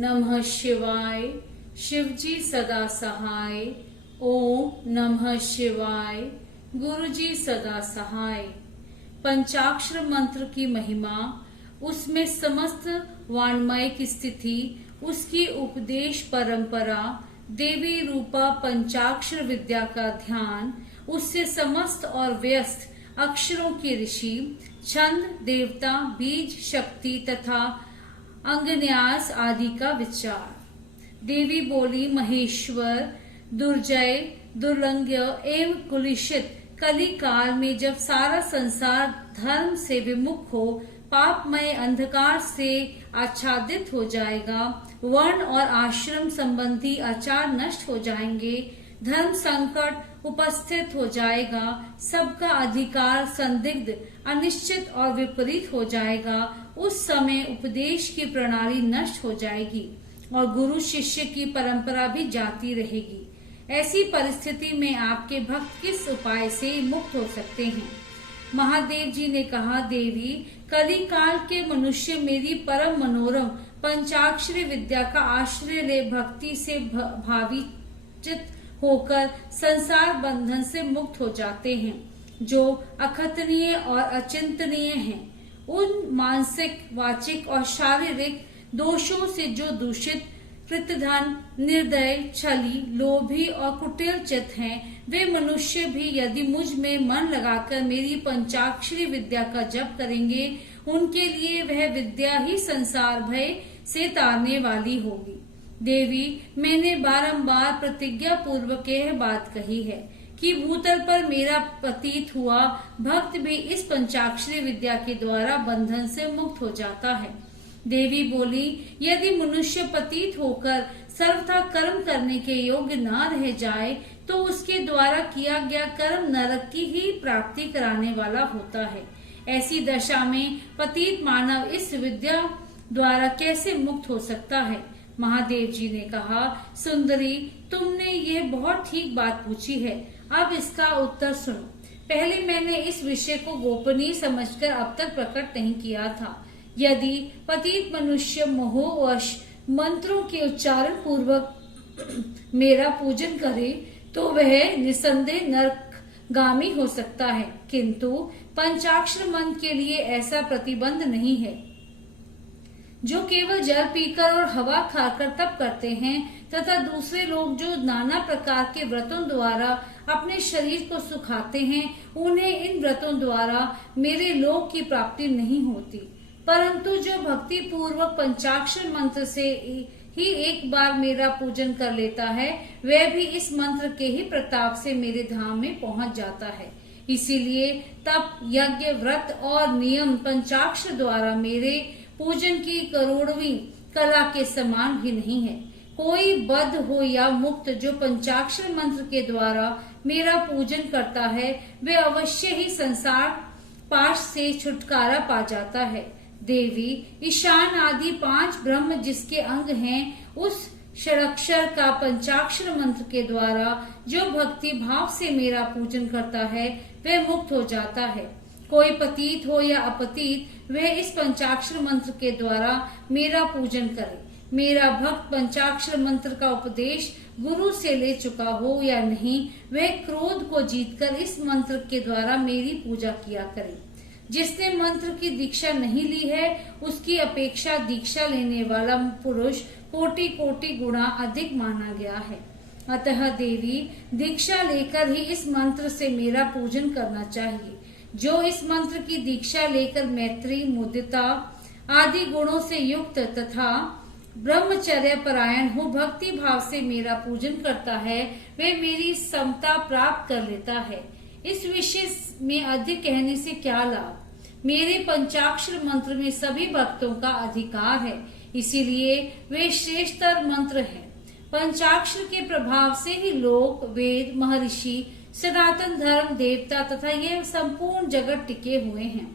नमः शिवाय। शिवजी सदा सहाय। ओम नमः शिवाय। गुरुजी सदा सहाय। पंचाक्षर मंत्र की महिमा, उसमें समस्त वाङ्मय की स्थिति, उसकी उपदेश परंपरा, देवी रूपा पंचाक्षर विद्या का ध्यान, उससे समस्त और व्यस्त अक्षरों के ऋषि, छंद, देवता, बीज, शक्ति तथा अंगन्यास आदि का विचार। देवी बोली, महेश्वर, दुर्जय, दुर्लंघ्य एवं कुलुषित कली काल में जब सारा संसार धर्म से विमुख हो, पापमय अंधकार से आच्छादित हो जाएगा, वर्ण और आश्रम संबंधी आचार नष्ट हो जाएंगे, धर्म संकट उपस्थित हो जाएगा, सबका अधिकार संदिग्ध, अनिश्चित और विपरीत हो जाएगा, उस समय उपदेश की प्रणाली नष्ट हो जाएगी और गुरु शिष्य की परंपरा भी जाती रहेगी। ऐसी परिस्थिति में आपके भक्त किस उपाय से मुक्त हो सकते हैं? महादेव जी ने कहा, देवी, कली काल के मनुष्य मेरी परम मनोरम पंचाक्षरी विद्या का आश्रय ले भक्ति से भाविचित होकर संसार बंधन से मुक्त हो जाते हैं, जो अखतनीय और अचिंतनीय हैं। उन मानसिक, वाचिक और शारीरिक दोषों से जो दूषित, कृतधन, निर्दय, छली, लोभी और कुटिल चित्त हैं, वे मनुष्य भी यदि मुझ में मन लगाकर मेरी पंचाक्षरी विद्या का जप करेंगे, उनके लिए वह विद्या ही संसार भय से तारने वाली होगी। देवी, मैंने बारंबार प्रतिज्ञा पूर्वक यह बात कही है कि भूतल पर मेरा पतित हुआ भक्त भी इस पंचाक्षरी विद्या के द्वारा बंधन से मुक्त हो जाता है। देवी बोली, यदि मनुष्य पतित होकर सर्वथा कर्म करने के योग्य न रह जाए, तो उसके द्वारा किया गया कर्म नरक की ही प्राप्ति कराने वाला होता है। ऐसी दशा में पतित मानव इस विद्या द्वारा कैसे मुक्त हो सकता है? महादेव जी ने कहा, सुंदरी, तुमने यह बहुत ठीक बात पूछी है। अब इसका उत्तर सुनो। पहले मैंने इस विषय को गोपनीय समझकर अब तक प्रकट नहीं किया था। यदि पतित मनुष्य मोहवश मंत्रों के उच्चारण पूर्वक मेरा पूजन करे, तो वह निसंदेह नरकगामी हो सकता है, किंतु पंचाक्षर मंत्र के लिए ऐसा प्रतिबंध नहीं है। जो केवल जल पीकर और हवा खाकर तप करते हैं तथा दूसरे लोग जो नाना प्रकार के व्रतों द्वारा अपने शरीर को सुखाते हैं, उन्हें इन व्रतों द्वारा मेरे लोक की प्राप्ति नहीं होती। परंतु जो भक्ति पूर्वक पंचाक्षर मंत्र से ही एक बार मेरा पूजन कर लेता है, वह भी इस मंत्र के ही प्रताप से मेरे धाम में पहुंच जाता है। इसीलिए तप, यज्ञ, व्रत और नियम पंचाक्षर द्वारा मेरे पूजन की करोड़वीं कला के समान भी नहीं है। कोई बद्ध हो या मुक्त जो पंचाक्षर मंत्र के द्वारा मेरा पूजन करता है, वे अवश्य ही संसार पाश से छुटकारा पा जाता है। देवी, ईशान आदि 5 ब्रह्म जिसके अंग हैं, उस षडाक्षर का पंचाक्षर मंत्र के द्वारा जो भक्ति भाव से मेरा पूजन करता है, वह मुक्त हो जाता है। कोई पतित हो या अपतित, वह इस पंचाक्षर मंत्र के द्वारा मेरा पूजन करे। मेरा भक्त पंचाक्षर मंत्र का उपदेश गुरु से ले चुका हो या नहीं, वह क्रोध को जीतकर इस मंत्र के द्वारा मेरी पूजा किया करे। जिसने मंत्र की दीक्षा नहीं ली है, उसकी अपेक्षा दीक्षा लेने वाला पुरुष कोटि कोटि गुना अधिक माना गया है। अतः देवी, दीक्षा लेकर ही इस मंत्र से मेरा पूजन करना चाहिए। जो इस मंत्र की दीक्षा लेकर मैत्री, मुदिता आदि गुणों से युक्त तथा ब्रह्मचर्य परायण हो भक्ति भाव से मेरा पूजन करता है, वे मेरी समता प्राप्त कर लेता है। इस विषय में अधिक कहने से क्या लाभ? मेरे पंचाक्षर मंत्र में सभी भक्तों का अधिकार है, इसीलिए वे श्रेष्ठतर मंत्र हैं। पंचाक्षर के प्रभाव से ही लोक, वेद, महर्षि, सनातन धर्म, देवता तथा ये संपूर्ण जगत टिके हुए हैं।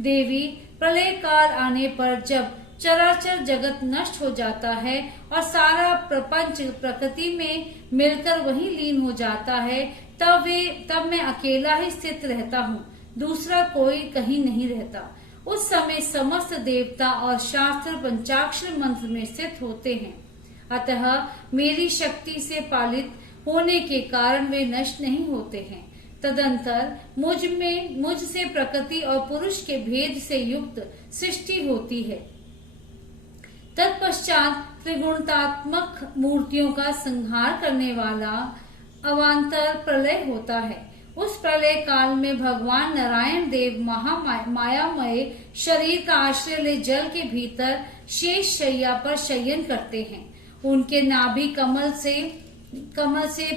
देवी, प्रलय काल आने पर जब चराचर जगत नष्ट हो जाता है और सारा प्रपंच प्रकृति में मिलकर वहीं लीन हो जाता है, तब मैं अकेला ही स्थित रहता हूँ, दूसरा कोई कहीं नहीं रहता। उस समय समस्त देवता और शास्त्र पंचाक्षर मंत्र में स्थित होते हैं। अतः मेरी शक्ति से पालित होने के कारण वे नष्ट नहीं होते हैं। तदंतर मुझसे प्रकृति और पुरुष के भेद से युक्त सृष्टि होती है। तत्पश्चात त्रिगुणात्मक मूर्तियों का संहार करने वाला अवान्तर प्रलय होता है। उस प्रलय काल में भगवान नारायण देव मायामय शरीर का आश्रय ले जल के भीतर शेष शैया पर शयन करते हैं। उनके नाभि कमल से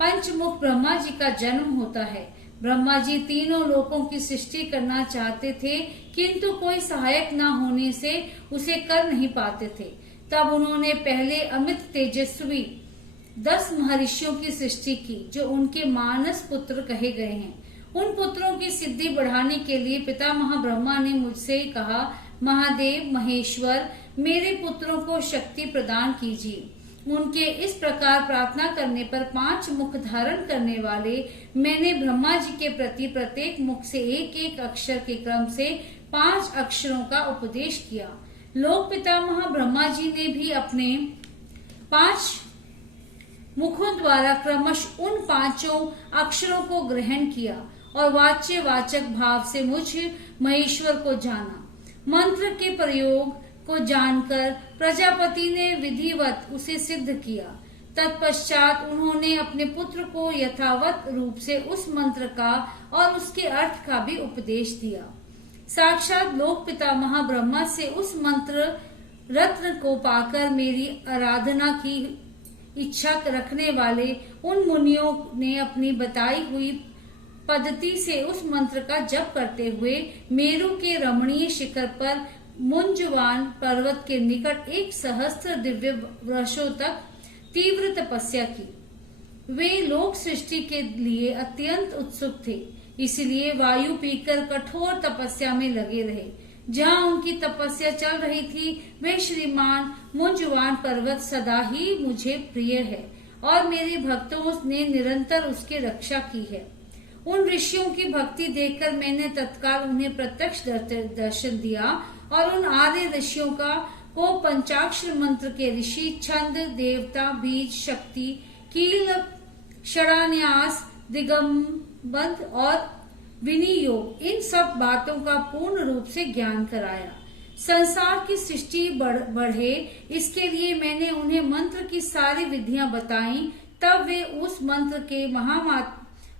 पंचमुख ब्रह्मा जी का जन्म होता है। ब्रह्मा जी तीनों लोकों की सृष्टि करना चाहते थे, किंतु कोई सहायक न होने से उसे कर नहीं पाते थे। तब उन्होंने पहले अमित तेजस्वी 10 महर्षियों की सृष्टि की, जो उनके मानस पुत्र कहे गए हैं। उन पुत्रों की सिद्धि बढ़ाने के लिए पितामह ब्रह्मा ने मुझसे कहा, महादेव महेश्वर, मेरे पुत्रों को शक्ति प्रदान कीजिए। उनके इस प्रकार प्रार्थना करने पर 5 मुख धारण करने वाले मैंने ब्रह्मा जी के प्रति प्रत्येक मुख से एक एक अक्षर के क्रम से 5 अक्षरों का उपदेश किया। लोक पितामह ब्रह्मा जी ने भी अपने 5 मुखों द्वारा क्रमशः उन 5 अक्षरों को ग्रहण किया और वाच्य वाचक भाव से मुझ महेश्वर को जाना। मंत्र के प्रयोग को जानकर प्रजापति ने विधिवत उसे सिद्ध किया। तत्पश्चात उन्होंने अपने पुत्र को यथावत रूप से उस मंत्र का और उसके अर्थ का भी उपदेश दिया। साक्षात लोक पितामह ब्रह्मा से उस मंत्र रत्न को पाकर मेरी आराधना की इच्छा रखने वाले उन मुनियों ने अपनी बताई हुई पद्धति से उस मंत्र का जप करते हुए मेरु के रमणीय शिखर पर मुंजवान पर्वत के निकट 1 सहस्त्र दिव्य वर्षों तक तीव्र तपस्या की। वे लोक सृष्टि के लिए अत्यंत उत्सुक थे, इसलिए वायु पीकर कठोर तपस्या में लगे रहे। जहाँ उनकी तपस्या चल रही थी, वे श्रीमान मुंजवान पर्वत सदा ही मुझे प्रिय है और मेरे भक्तों ने निरंतर उसकी रक्षा की है। उन ऋषियों की भक्ति देखकर मैंने तत्काल उन्हें प्रत्यक्ष दर्शन दिया और उन आर्य ऋषियों को पंचाक्षर मंत्र के ऋषि, छंद, देवता, बीज, शक्ति, कील, षडान्यास, दिगंबंध और विनियोग, इन सब बातों का पूर्ण रूप से ज्ञान कराया। संसार की सृष्टि बढ़े, इसके लिए मैंने उन्हें मंत्र की सारी विधियां बताई। तब वे उस मंत्र के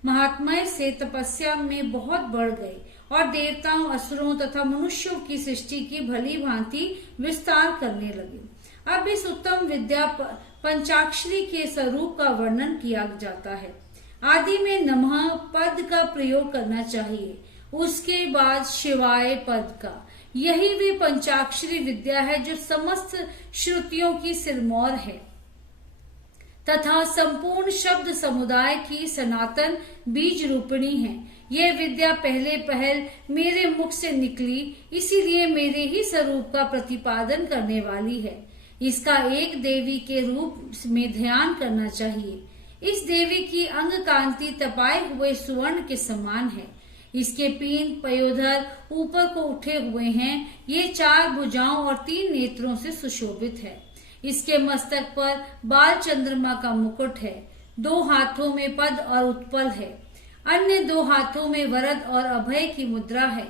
महात्म्य से तपस्या में बहुत बढ़ गए और देवताओं, असुरों तथा मनुष्यों की सृष्टि की भली भांति विस्तार करने लगे। अब इस उत्तम विद्या पंचाक्षरी के स्वरूप का वर्णन किया जाता है। आदि में नमः पद का प्रयोग करना चाहिए, उसके बाद शिवाय पद का। यही वे पंचाक्षरी विद्या है जो समस्त श्रुतियों की सिरमौर है तथा संपूर्ण शब्द समुदाय की सनातन बीज रूपिणी है। यह विद्या पहले पहल मेरे मुख से निकली, इसीलिए मेरे ही स्वरूप का प्रतिपादन करने वाली है। इसका एक देवी के रूप में ध्यान करना चाहिए। इस देवी की अंग कांति तपाए हुए सुवर्ण के समान है। इसके पीन पयोधर ऊपर को उठे हुए हैं। ये 4 भुजाओं और 3 नेत्रों से सुशोभित है। इसके मस्तक पर बाल चंद्रमा का मुकुट है। 2 हाथों में पद और उत्पल है। अन्य 2 हाथों में वरद और अभय की मुद्रा है।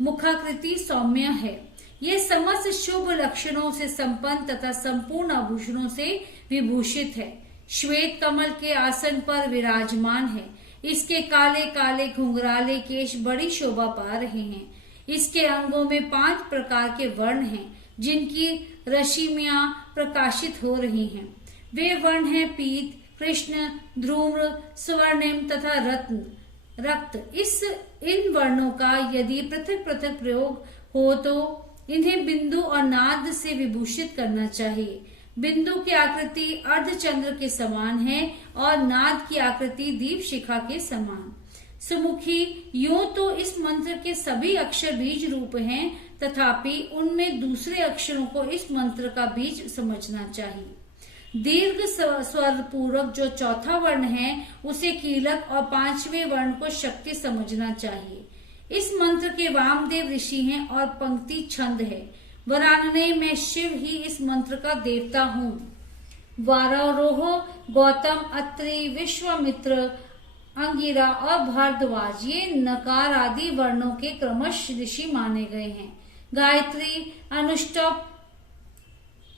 मुखाकृति सौम्य है। ये समस्त शुभ लक्षणों से संपन्न तथा संपूर्ण आभूषणों से विभूषित है। श्वेत कमल के आसन पर विराजमान है। इसके काले काले घुंघराले केश बड़ी शोभा पा रहे हैं। इसके अंगों में 5 प्रकार के वर्ण हैं, जिनकी रश्मियां प्रकाशित हो रही हैं। वे वर्ण हैं पीत, कृष्ण, ध्रूम्र, स्वर्णिम तथा रक्त। इन वर्णों का यदि पृथक पृथक प्रयोग हो तो इन्हें बिंदु और नाद से विभूषित करना चाहिए। बिंदु की आकृति अर्धचंद्र के समान है और नाद की आकृति दीप शिखा के समान। सुमुखी, यूं तो इस मंत्र के सभी अक्षर बीज रूप हैं, तथापि उनमें दूसरे अक्षरों को इस मंत्र का बीज समझना चाहिए। दीर्घ स्वर पूर्वक जो चौथा वर्ण है, उसे कीलक और 5वें वर्ण को शक्ति समझना चाहिए। इस मंत्र के वामदेव ऋषि हैं और पंक्ति छंद है। वरानने में शिव ही इस मंत्र का देवता हूँ। वारारोह, गौतम, अत्रि, विश्वामित्र, अंगिरा और भारद्वाज ये नकार आदि वर्णों के क्रमश ऋषि माने गए हैं। गायत्री, अनुष्टुप,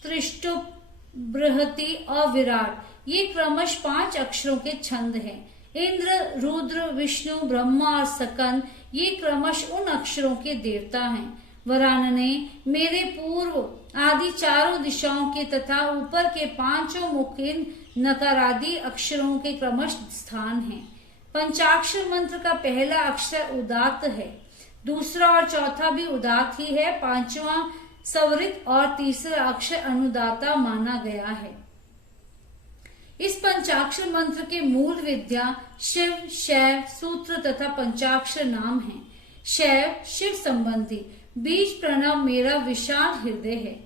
त्रिष्टुप, बृहति और विराट ये क्रमश 5 अक्षरों के छंद हैं। इंद्र, रुद्र, विष्णु, ब्रह्मा और सकन ये क्रमश उन अक्षरों के देवता हैं। वरानने मेरे पूर्व आदि चारों दिशाओं के तथा ऊपर के 5 मुख इन नकारादि अक्षरों के क्रमश स्थान हैं। पंचाक्षर मंत्र का पहला अक्षर उदात्त है, दूसरा और चौथा भी उदात्त ही है, 5वां स्वरित और तीसरा अक्षर अनुदाता माना गया है। इस पंचाक्षर मंत्र के मूल विद्या शिव, शैव, सूत्र तथा पंचाक्षर नाम है। शैव शिव संबंधी, बीज प्रणव मेरा विशाल हृदय है।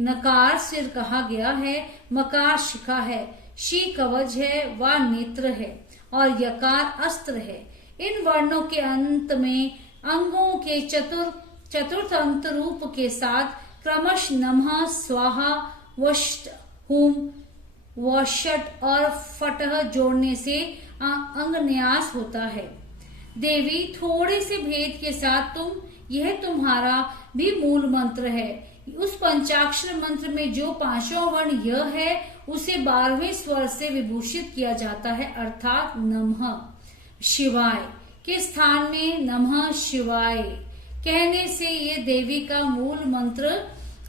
नकार सिर कहा गया है, मकार शिखा है, शी कवच है व नेत्र है और यकार अस्त्र है। इन वर्णों के अंत में अंगों के चतुर्थ अंत रूप के साथ क्रमश नमः, स्वाहा, वष्ट, हुम, वषट और फटह जोड़ने से अंगन्यास होता है। देवी थोड़े से भेद के साथ यह तुम्हारा भी मूल मंत्र है। उस पंचाक्षर मंत्र में जो 5वां वर्ण य है उसे 12वें स्वर से विभूषित किया जाता है, अर्थात नमः शिवाय के स्थान में नमः शिवाय कहने से ये देवी का मूल मंत्र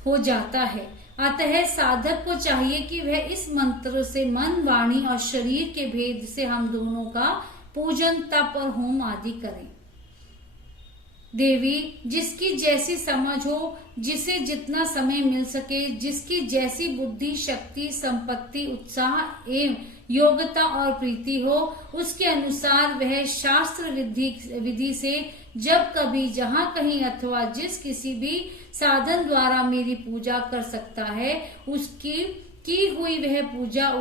हो जाता है। अतः साधक को चाहिए कि वह इस मंत्र से मन, वाणी और शरीर के भेद से हम दोनों का पूजन, तप और होम आदि करें। देवी जिसकी जैसी समझ हो, जिसे जितना समय मिल सके, जिसकी जैसी बुद्धि, शक्ति, संपत्ति, उत्साह एवं योग्यता और प्रीति हो, उसके अनुसार वह शास्त्र विधि से जब कभी, जहाँ कहीं अथवा जिस किसी भी साधन द्वारा मेरी पूजा कर सकता है, उसकी की हुई वह पूजा